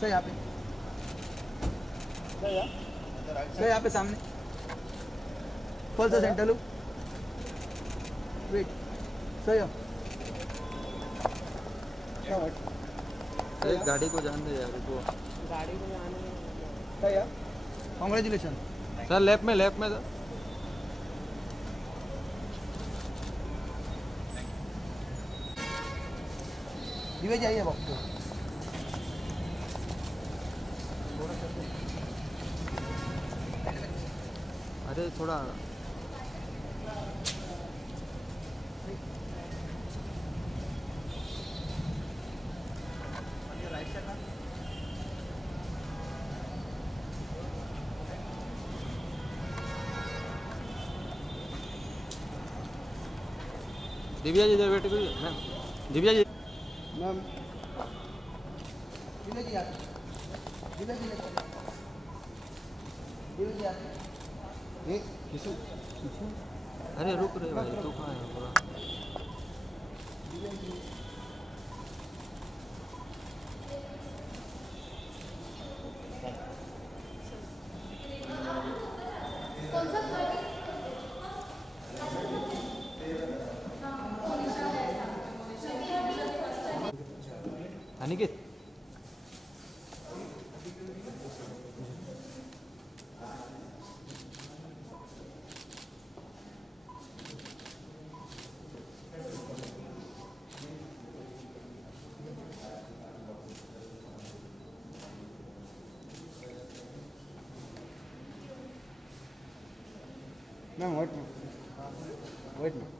Sir यहाँ पे, sir यहाँ पे सामने fall sir centre look wait sir यहाँ अरे गाड़ी को जान दे यार वो गाड़ी को जाने सर यहाँ कॉन्ग्रेचुलेशन सर लेफ्ट में सर दिवे जाइए बॉक्स अरे थोड़ा दिव्या जी इधर वेट करिए मैम दिव्या जी मैम दिवे जी आते दिवे जी दिवे जी आते ए किसी अरे रुक रहे भाई तू कहाँ है पूरा Aniket ma'am wait ma'am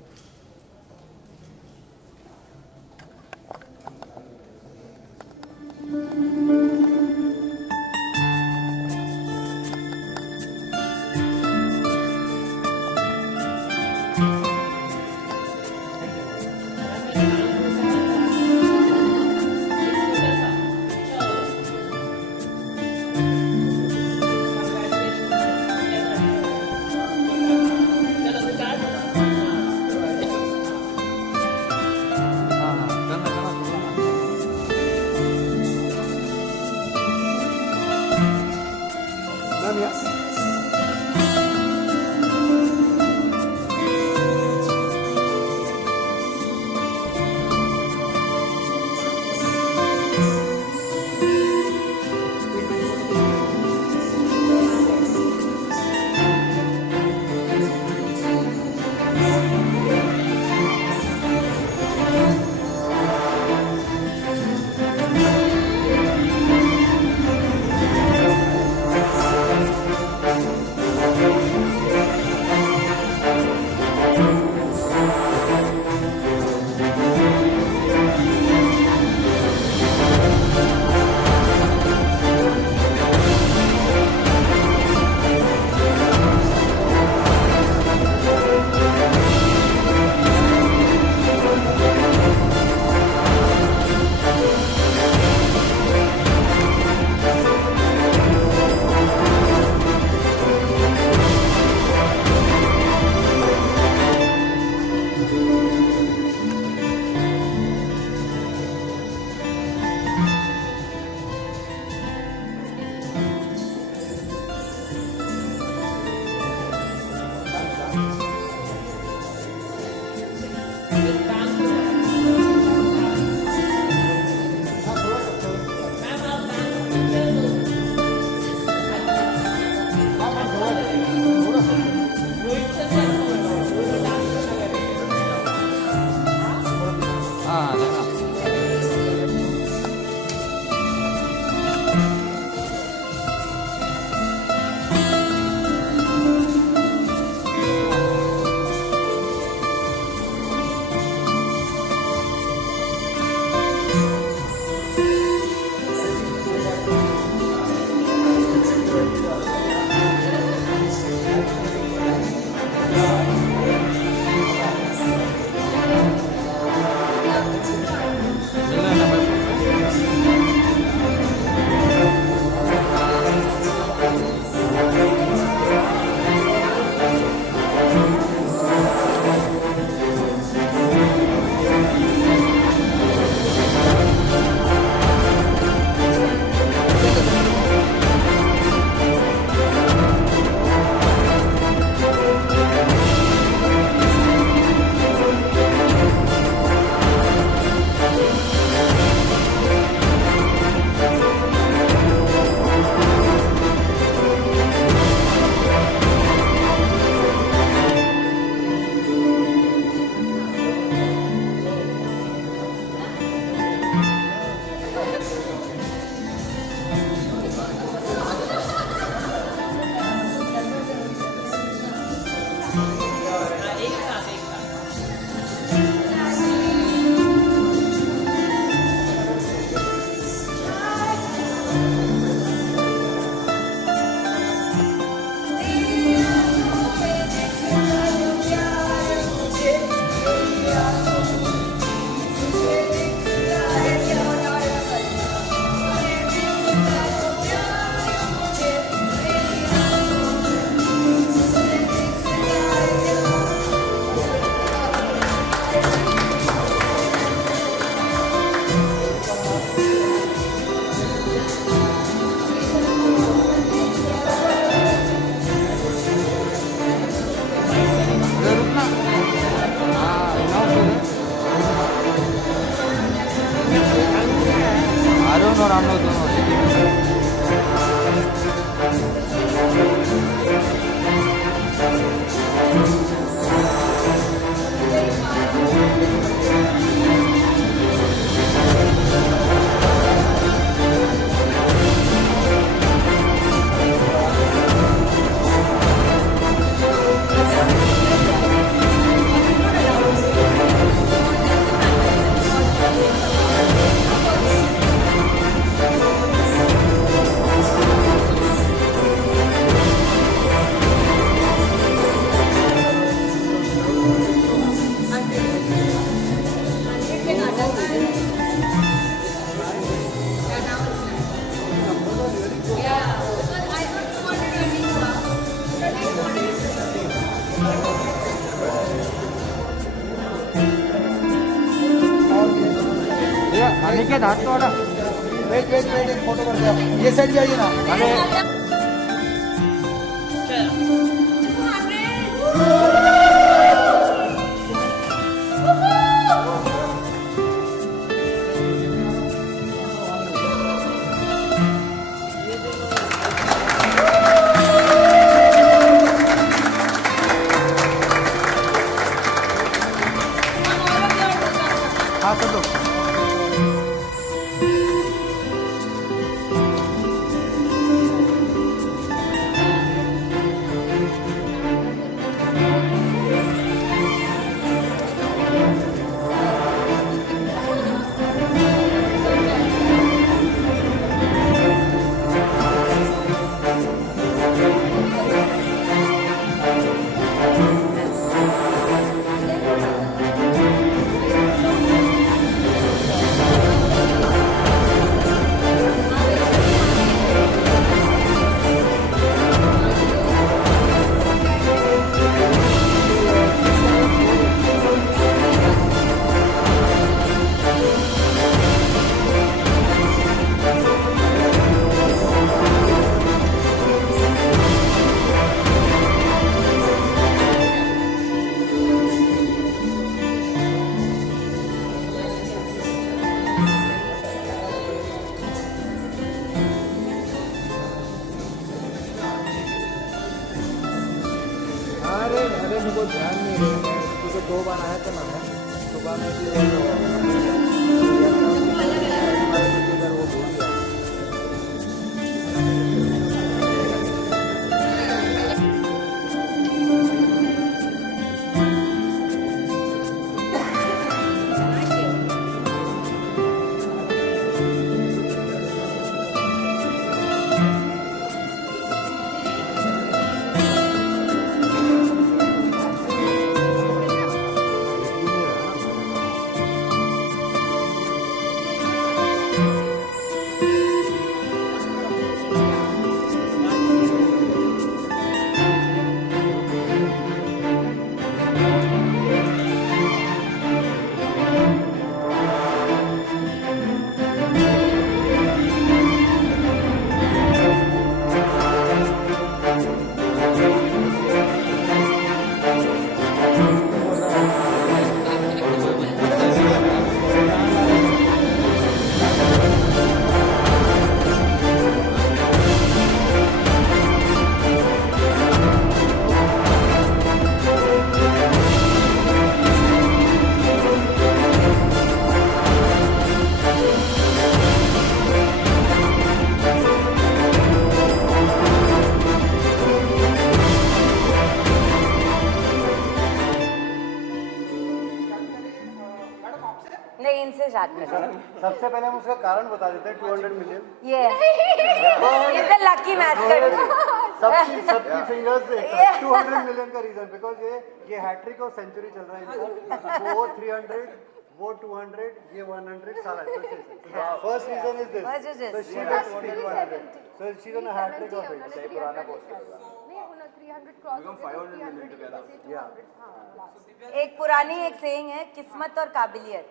Arun और हम लोग दोनों अनिकेत हाथ तो हटा। वेट वेट वेट एक फोटो कर दो। ये साइड जाइए ना। अरे हाँ कर दो। अरे मेरे को ध्यान नहीं रहेगा क्योंकि 2 बार आया था ना मैं सुबह में भी वो भूल गया। स्टार्ट करते हैं। सबसे पहले हम उसका कारण बता देते हैं 200 मिलियन ये इज द लकी मैस्कट। सबकी फिंगर्स 200 मिलियन का रीजन बिकॉज ये हैट्रिक और सेंचुरी चल रहा है इनका। वो 300 वो 200 ये 100 सारा first reason is First is this this. So she gets 100 so she gonna hattrick of it सही पुराना पोस्ट नहीं उन्होंने 300 क्रॉस हो गया 500 मिलियन टुगेदर हां एक पुरानी एक सेइंग है, किस्मत और काबिलियत।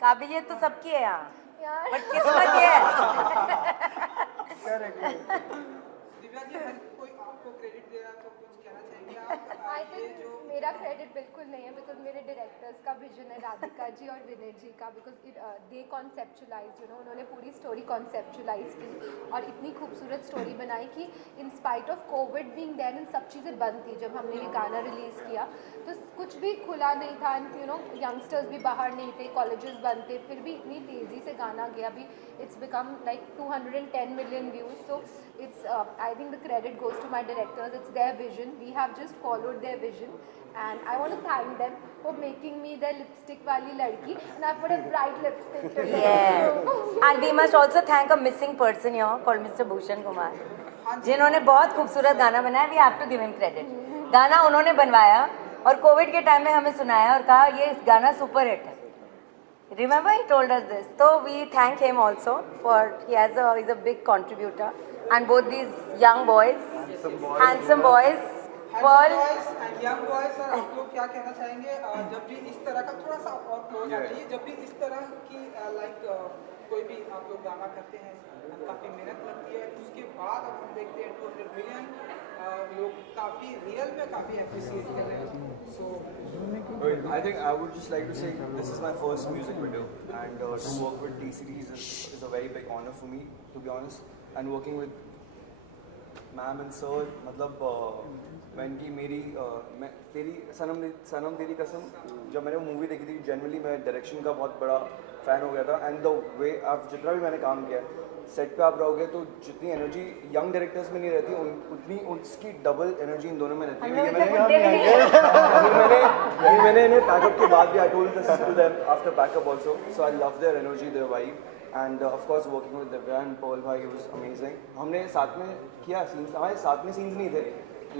काबिलियत तो सबकी है यहाँ, बट किस्मत ये है। दिव्या जी हर कोई आपको क्रेडिट दे रहा है तो कुछ कहना चाहेंगे आप? आई थिंक मेरा क्रेडिट बिल्कुल नहीं है बिकॉज मेरे डायरेक्टर्स का विजन है राधिका जी और विनय जी का बिकॉज दे कॉन्सेप्चुलाइज उन्होंने पूरी स्टोरी कॉन्सेप्चुलाइज की और इतनी खूबसूरत स्टोरी बनाई कि in spite of Covid being there इन सब चीज़ें बंद थी। जब हमने ये गाना रिलीज़ किया तो कुछ भी खुला नहीं था, यंगस्टर्स भी बाहर नहीं थे, कॉलेजेस बंद थे, फिर भी इतनी तेज़ी से गाना गया। अभी it's become like 210 million views. So it's I think the credit goes to my directors. It's their vision. We have just followed their vision, and I want to thank them for making me their lipstick wali ladki, and I put a bright lipstick today. Yeah. And we must also thank a missing person here called Mr. Bhushan Kumar, जिन्होंने बहुत खूबसूरत गाना बनाया। We have to give him credit. गाना उन्होंने बनवाया और Covid के टाइम में हमें सुनाया और कहा ये गाना सुपर हिट है। Remember he told us this. So we thank him also for he's a big contributor. And both these young boys, handsome boys, Pearl. And young boys sir, आप लोग क्या कहना चाहेंगे जब भी इस तरह का थोड़ा सा और क्लोज आ जाइए, जब भी इस तरह की लाइक कोई भी आप लोग गाना करते हैं काफ़ी मेहनत लगती है, उसके बाद अब हम देखते हैं 200 मिलियन लोग काफ़ी रियल में काफ़ी अप्रिशिएट कर रहे हैं। सो I think I would just like to say this is my first music video, and to work with T-Series is a very big honor for me, to be honest. And working with ma'am and sir, मतलब मैं इनकी मैं सनम तेरी कसम जब मैंने वो movie देखी थी, जनरली मैं डायरेक्शन का बहुत बड़ा फ़ैन हो गया था। एंड द वे आप जितना भी मैंने काम किया सेट पे आप रहोगे तो जितनी एनर्जी यंग डायरेक्टर्स में नहीं रहती उतनी उसकी डबल एनर्जी इन दोनों में रहती है। मैंने इन्हें पैकअप के बाद भी I told this to them after pack up also, so I love their energy, their vibe, and of course working with Divya and Pearl भाई, इट वाज अमेजिंग। हमने साथ में किया सीन्स, हमारे साथ में सीन्स नहीं थे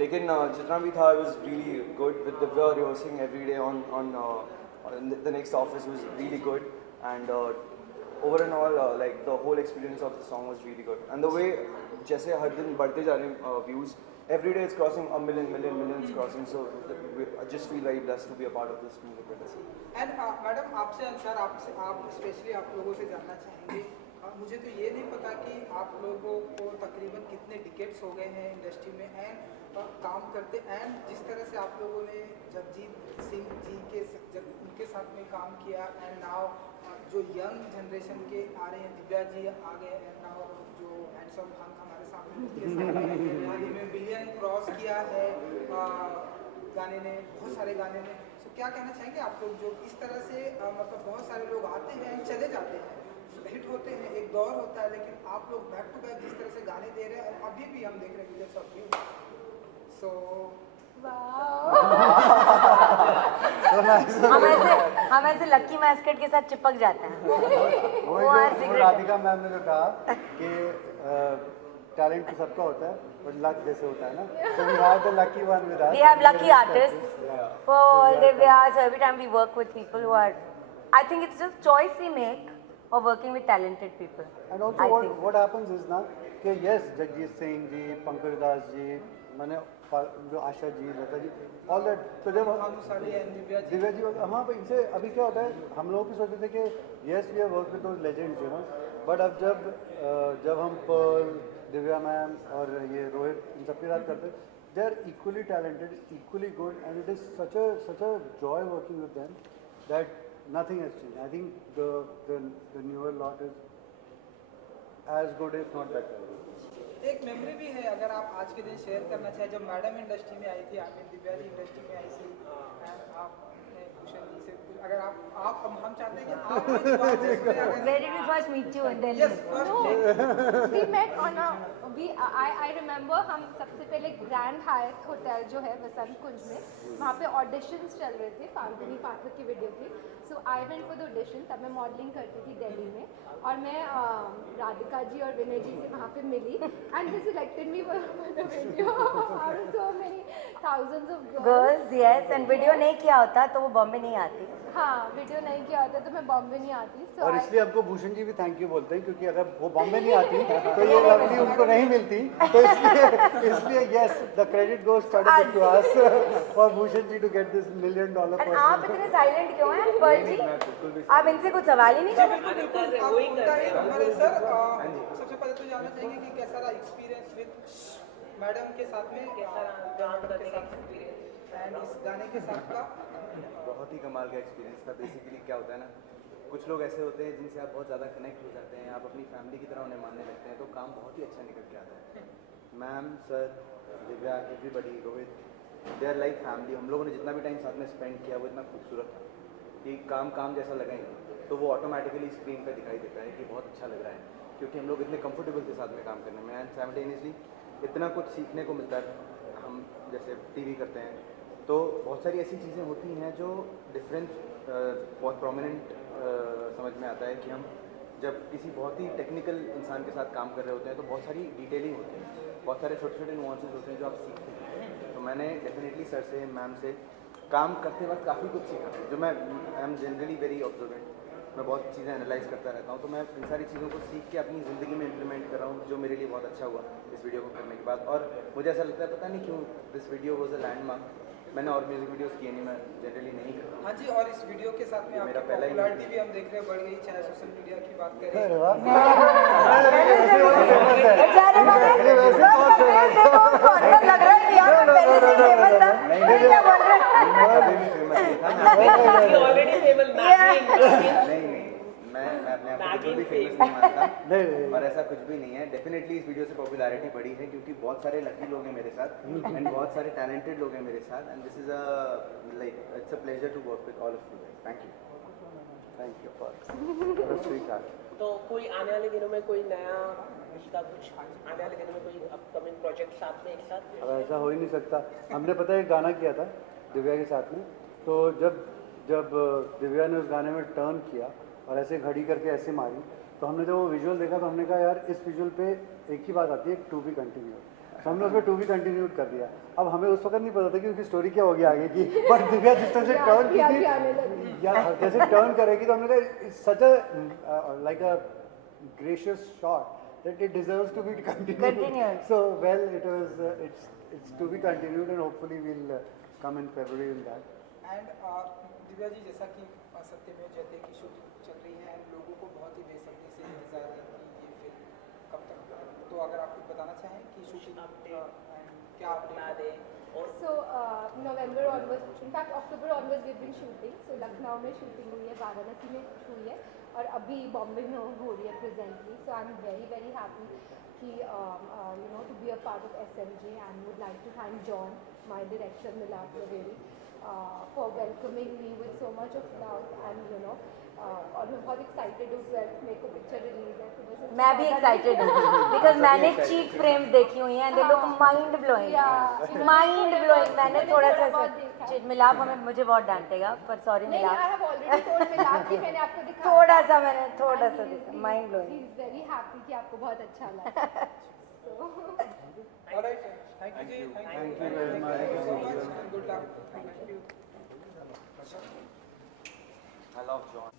लेकिन जितना भी था, it was really good with Divya rehearsing every day on the next office was really good, and over and all like the whole experience of the song was really good, and the way जैसे हर दिन बढ़ते जा रहे हैं views, every day it's crossing a million it's crossing, so I just feel very blessed to be a part of this music video. And madam आपसे sir आप specially आप लोगों से जानना चाहेंगे, मुझे तो ये नहीं पता कि आप लोगों को तकरीबन कितने डिकेट्स हो गए हैं इंडस्ट्री में एंड काम करते, एंड जिस तरह से आप लोगों ने जगजीत सिंह जी के जब उनके साथ में काम किया, एंड नाउ जो यंग जनरेशन के आ रहे हैं, दिव्या जी आ गए, एंड नाउ जो हैंडसम खान हमारे सामने हाल ही में बिलियन क्रॉस किया है गाने ने, बहुत सारे गाने में। सो क्या कहना चाहेंगे आप लोग जो इस तरह से मतलब बहुत सारे लोग आते हैं चले जाते हैं, हिट होते हैं, एक दौर होता है, लेकिन आप लोग बैक टू बैक जिस तरह से गाने दे रहे हैं और अभी भी हम देख रहे हैं वीडियोस ऑफ यू, सो हम ऐसे लकी मैस्कट के साथ चिपक जाते हैं। वो राधिका मैम ने जो कहा कि टैलेंट तो सबका होता है but luck जैसे होता है ना, so we have the lucky one with us. We have lucky artists. Paul, Divya, so every time we work with people who are, I think it's just choice we make of working with talented people. And also what happens is ना कि yes Jagjit Singh ji, Pankaj Das ji, मैंने जो Asha ji, Lata ji, all that, तो जब दिव्या जी हाँ भाई, इनसे अभी क्या होता है, हम लोग भी सोचते थे कि yes we have worked with those legends, you know, but अब जब हम पर्ल, दिव्या मैम और ये रोहित इन सबके साथ करते, they are equally talented, equally good, and it is such a joy working with them that nothing has changed. I think the newer lot is as good if not better. एक memory भी है अगर आप आज के दिन share करना चाहें, जब मैडम इंडस्ट्री में आई थी, आपने दिव्या जी इंडस्ट्री में आई थी, एंड आपने भूषण जी से अगर आप हम चाहते हैं कि आप भी दोबारा से सुने अगर Where did we first meet you in Delhi? Yes first We met on a I remember हम सबसे पहले ग्रैंड हायत होटल जो है वसंत कुंज में वहाँ पे ऑडिशंस चल रहे थे फाल्गुनी पाठक की वीडियो की so I went for the audition तब मैं मॉडलिंग करती थी दिल्ली में और मैं राधिका जी और विनय जी से वहाँ पे मिली and they selected me for the video out of so many thousands of Girls, yes, and video नहीं किया होता तो वो बॉम्बे नहीं आती. हाँ वीडियो नहीं किया होता तो मैं बॉम्बे नहीं आती सो और इसलिए हमको भूषण जी भी थैंक यू बोलते हैं क्योंकि अगर वो बॉम्बे नहीं आती तो ये लवली उनको नहीं मिलती तो इसलिए yes the credit goes started to us for Bhushan ji to get this $1 million And आप person. इतने साइलेंट क्यों हैं पर्ल जी? आप इनसे कुछ सवाल ही नहीं करते? आप उनका ही नंबर है सर सबसे पहले तो जानना चाहेंगे कि कैसा रहा एक्सपीरियंस विद मैडम के साथ में एंड इस गाने के साथ का बहुत ही कमाल का एक्सपीरियंस था. बेसिकली क्या होता है ना, कुछ लोग ऐसे होते हैं जिनसे आप बहुत ज़्यादा कनेक्ट हो जाते हैं, आप अपनी फैमिली की तरह उन्हें मानने लगते हैं, तो काम बहुत ही अच्छा निकल के आता है. Ma'am, sir, Divya, everybody, Rohit, they are like family. हम लोगों ने जितना भी टाइम साथ में स्पेंड किया वो इतना खूबसूरत था कि काम जैसा लगा ही नहीं, तो वो ऑटोमेटिकली स्क्रीन पर दिखाई देता है कि बहुत अच्छा लग रहा है क्योंकि हम लोग इतने कंफर्टेबल थे साथ में काम करने में एंड साइमल्टेनियसली इतना कुछ सीखने को मिलता है. हम जैसे टीवी करते हैं तो बहुत सारी ऐसी चीज़ें होती हैं जो डिफरेंस बहुत प्रोमिनेंट समझ में आता है कि हम जब किसी बहुत ही टेक्निकल इंसान के साथ काम कर रहे होते हैं तो बहुत सारी डिटेलिंग होती है, बहुत सारे छोटे छोटे नुआंसेस होते हैं जो आप सीखते हैं. तो मैंने डेफिनेटली सर से, मैम से काम करते वक्त काफ़ी कुछ सीखा जो मैं I am generally very observant. मैं बहुत चीज़ें एनालाइज करता रहता हूँ, तो मैं इन सारी चीज़ों को सीख के अपनी ज़िंदगी में इम्प्लीमेंट कर रहा हूँ जो मेरे लिए बहुत अच्छा हुआ इस वीडियो को करने के बाद. और मुझे ऐसा लगता है पता नहीं क्यों this video was a landmark. मैंने और म्यूजिक वीडियोस किए नहीं, मैं जनरली नहीं करता. हाँ जी, और इस वीडियो के साथ में मेरा आपकी पहला ही पॉपुलैरिटी भी हम देख रहे हैं बढ़ गई, चाहे सोशल मीडिया की बात करें. अरे वाह. बेचारे वाले वैसे बहुत famous है. उसको अंदर लग रहा है कि यार मैं पहले से फेमस था. ये क्या बोल रहे हैं? मैं कभी भी फेमस नहीं था. मैं ऑलरेडी फेमस नहीं, मैं अपने आप को बिल्कुल भी फेमस नहीं मानता. नहीं और ऐसा कुछ भी नहीं है. डेफिनेटली इस वीडियो से पॉपुलैरिटी बढ़ी है क्योंकि बहुत सारे लकी लोग हैं मेरे साथ एंड बहुत सारे टैलेंटेड लोग हैं मेरे साथ and this is a like it's a pleasure to work with all of you. Thank you for sweet. तो कोई आने वाले दिनों में कोई नया इसका कुछ आने वाले दिनों में कोई अपकमिंग प्रोजेक्ट साथ में एक साथ? अब ऐसा हो ही नहीं सकता. हमने पता है एक गाना किया था दिव्या के साथ में, तो जब दिव्या ने उस गाने में टर्न किया और ऐसे घड़ी करके ऐसे मारी तो हमने जब वो विजुअल देखा तो हमने कहा यार इस विजुअल पे एक ही बात आती है, टू बी कंटिन्यूड. तो हमने उसमें टू बी कंटिन्यूड कर दिया. अब हमें उस वक्त नहीं पता था कि उसकी स्टोरी क्या होगी आगे की, बट दिव्या जिस तरह से टर्न की थी या जैसे टर्न करेगी तो हमने कहा such a like a gracious shot that it deserves to be continued. So well, it's to be continued and hopefully we'll come in February in that. And Divya ji, जैसा कि सत्यमेव जयते की शूटिंग चल रही है एंड लोगों को बहुत ही बेसब्री से इंतजार है कि ये फिल्म कब तक, तो अगर आप कुछ बताना चाहें कि शूटिंग एंड क्या आप बता दें. और So November onwards, in fact October onwards we've been shooting. So Lucknow में शूटिंग हुई है, वाराणसी में हुई है और अभी बॉम्बे में हो रही है presently. So I'm very happy कि you know to be a part of SMG and would like to thank John, my director Milad Zaveri, for welcoming me with so much of love and you know और मैं बहुत excited हूँ 12th मेरे को picture release है. तो बस मैं भी एक्साइटेड हूँ बिकॉज मैंने चीक फ्रेम्स देखी हुई हैं, दे लुक माइंड ब्लोइंग. मैंने थोड़ा सा ऐसे मिलाप हमें मुझे बहुत डांटेगा पर सॉरी नहीं, I मिलाप. have already told मिलाप कि मैंने आपको दिखाया. थोड़ा सा देखा, mind blowing. He is very happy कि आपको बहुत अच्छा लगा. So alright, thank you ji, Thank you very much. Thank you so much and good luck. Thank you. I love John.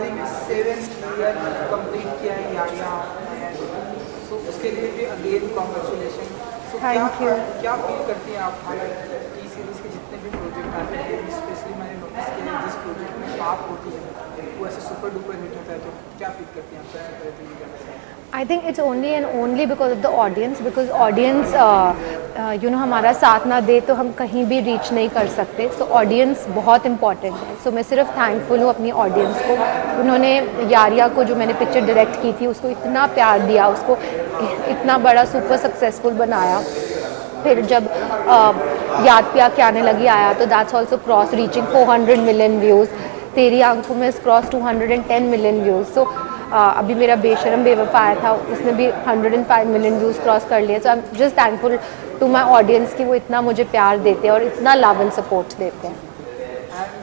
हाल ही में 7 ईयर कंप्लीट किया है यारिया, सो उसके लिए भी अगेन कॉन्ग्रेचुलेशन। सो क्या फील करती हैं आप टी सीरीज़ के जितने भी प्रोजेक्ट आते हैं, स्पेशली मैंने नोटिस किया है जिस प्रोजेक्ट में आप होती है वो ऐसे सुपर डुपर हिट होता है, तो क्या फील करती हैं आप? सबसे पहले तो ये जानना चाहिए। I think it's only and only because of the audience, because audience हमारा साथ ना दे तो हम कहीं भी रीच नहीं कर सकते। सो ऑडियंस बहुत इंपॉर्टेंट है। सो मैं सिर्फ थैंकफुल हूँ अपनी ऑडियंस को। उन्होंने यारिया को, जो मैंने पिक्चर डायरेक्ट की थी, उसको इतना प्यार दिया, उसको इतना बड़ा सुपर सक्सेसफुल बनाया। फिर जब याद पिया के आने लगी आया तो that's also cross reaching 400 million views. तेरी आंखों में क्रॉस 210 मिलियन व्यूज़। सो अभी मेरा बेशरम बेवफा आया था, उसने भी 105 मिलियन व्यूज़ क्रॉस कर लिए। So I am just thankful to my audience कि वो इतना मुझे प्यार देते हैं और इतना लव एंड सपोर्ट देते हैं। एंड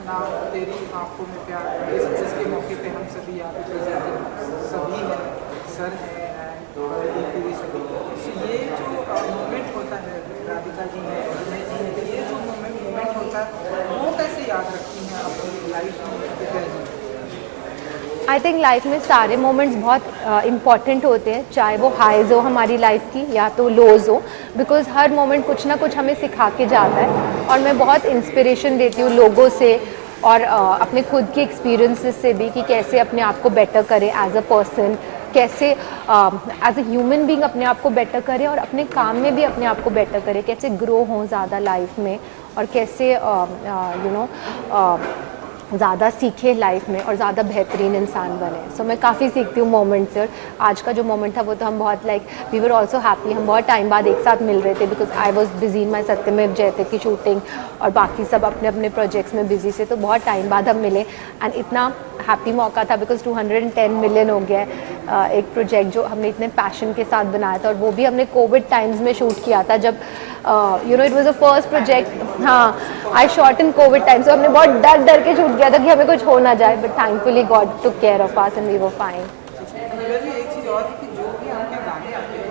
नाउ तेरी आंखों में प्यार, इस सक्सेस के मौके पे हम सभी यहाँ पे प्रेजेंट हैं, सभी हैं, सर हैं एंड पूरी सभी। सो ये जो मोमेंट होता है, राधिका जी हैं, विनय जी हैं, ये जो मोमेंट होता है वो कैसे याद रखती हैं अपनी लाइफ में Divya ji? I think life में सारे मोमेंट्स बहुत इम्पॉर्टेंट होते हैं, चाहे वो हाइज हो हमारी लाइफ की या तो लोज हो, बिकॉज हर मोमेंट कुछ ना कुछ हमें सिखा के जाता है। और मैं बहुत इंस्पिरेशन देती हूँ लोगों से और अपने खुद के एक्सपीरियंसेस से भी, कि कैसे अपने आप को बेटर करें एज अ पर्सन, कैसे एज अ ह्यूमन बीइंग अपने आप को बेटर करें और अपने काम में भी अपने आप को बेटर करें, कैसे ग्रो हों ज़्यादा लाइफ में और कैसे ज़्यादा सीखे लाइफ में और ज़्यादा बेहतरीन इंसान बने। सो मैं काफ़ी सीखती हूँ मोमेंट से। और आज का जो मोमेंट था वो तो हम बहुत वी वर ऑल्सो हैप्पी, हम बहुत टाइम बाद एक साथ मिल रहे थे, because I was busy in my Satyamev Jayate की शूटिंग और बाकी सब अपने अपने प्रोजेक्ट्स में बिजी से, तो बहुत टाइम बाद हम मिले। एंड इतना हैप्पी मौका था बिकॉज 210 मिलियन हो गया है एक प्रोजेक्ट जो हमने इतने पैशन के साथ बनाया था, और वो भी हमने कोविड टाइम्स में शूट किया था, जब it was a first project. हाँ, I shot in covid time, so हमने बहुत डर के शूट किया था कि हमें कुछ हो ना जाए, but thankfully God took care of us and we were fine. Divya ji, एक चीज़ और है कि जो भी आपके गाने आते हैं,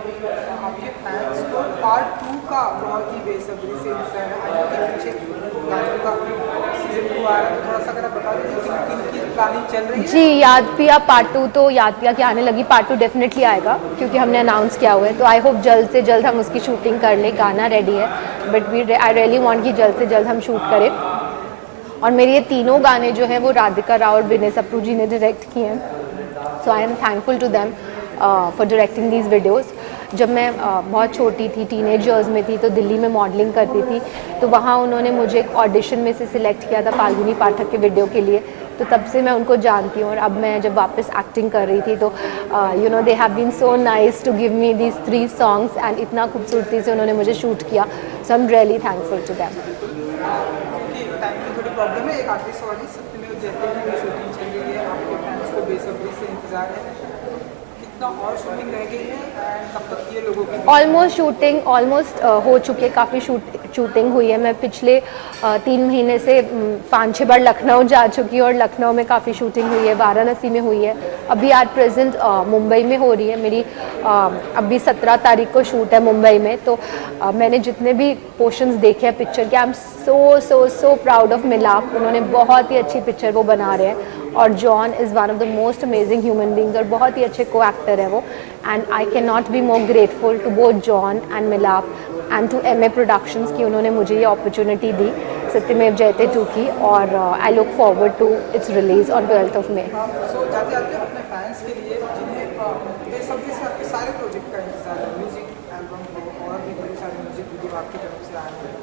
आपके फैंस को पार्ट 2 का बहुत ही बेसब्री से इंतजार है। आज के पीछे गानों का सीजन 2 आ रहा है, थोड़ा सा अगर आप बता दीजिए किन की प्लानिंग चल रही है? जी, याद पिया पार्ट 2 तो याद पिया के आने लगी, पार्ट 2 डेफिनेटली आएगा क्योंकि हमने अनाउंस किया हुआ है। तो आई होप जल्द से जल्द हम उसकी शूटिंग कर लें, गाना रेडी है, बट आई रियली वांट कि जल्द से जल्द हम शूट करें। और मेरे ये तीनों गाने जो हैं वो राधिका राव और विनय सप्रू जी ने डायरेक्ट किए हैं। So I am thankful to them for directing these videos. जब मैं बहुत छोटी थी, टीनेज ईयर्स में थी, तो दिल्ली में मॉडलिंग करती थी, तो वहाँ उन्होंने मुझे एक ऑडिशन में से सिलेक्ट किया था फाल्गुनी पाठक के वीडियो के लिए। तो तब से मैं उनको जानती हूँ। और अब मैं जब वापस एक्टिंग कर रही थी तो they have been so nice to give me these 3 songs and इतना खूबसूरती से उन्होंने मुझे शूट किया। So I am really thankful to them. Time की थोड़ी प्रॉब्लम है, एक आखिरी सवाल है, सत्यमेव जयते की भी शूटिंग चल रही है, आपके फैंस को बेसब्री से इंतजार है, कितना और शूटिंग रह गई है एंड कब तक ये लोगों की? ऑलमोस्ट शूटिंग हो चुकी है, काफ़ी शूटिंग हुई है। मैं पिछले 3 महीने से 5-6 बार लखनऊ जा चुकी हूँ और लखनऊ में काफ़ी शूटिंग हुई है, वाराणसी में हुई है, अभी आज प्रेजेंट मुंबई में हो रही है मेरी। अभी 17 तारीख को शूट है मुंबई में। तो मैंने जितने भी पोर्शंस देखे हैं पिक्चर के, I am so proud of मिलाप। उन्होंने बहुत ही अच्छी पिक्चर वो बना रहे हैं और John is one of the most amazing human beings और बहुत ही अच्छे को एक्टर है वो। And I can not be more grateful to both John and Milap and to MA productions की उन्होंने मुझे ये अपॉर्चुनिटी दी सत्यमेव जयते 2 की। और I look forward to its release on 12th of May। So जाते जाते अपने फैंस के लिए जिन्हें ये सब सारे प्रोजेक्ट का इंतजार है, म्यूजिक एल्बम हो और भी बड़े सारे म्यूजिक वीडियो आपकी तरफ से आ रहे हैं,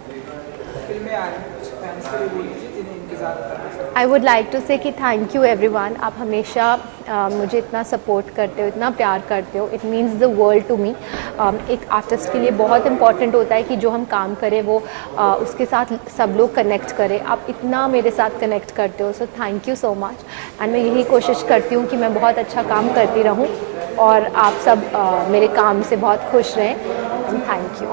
फिल्में आ रही हैं, कुछ फैंस के लिए बोल दीजिए जिन्हें इंतजार होता है। आई वुड लाइक टू से कि थैंक यू एवरीवन। आप हमेशा मुझे इतना सपोर्ट करते हो, इतना प्यार करते हो, it means the world to me. एक आर्टिस्ट के लिए बहुत इंपॉर्टेंट होता है कि जो हम काम करें वो उसके साथ सब लोग कनेक्ट करें। आप इतना मेरे साथ कनेक्ट करते हो, so thank you so much. And मैं यही कोशिश करती हूँ कि मैं बहुत अच्छा काम करती रहूँ और आप सब मेरे काम से बहुत खुश रहें। Thank you.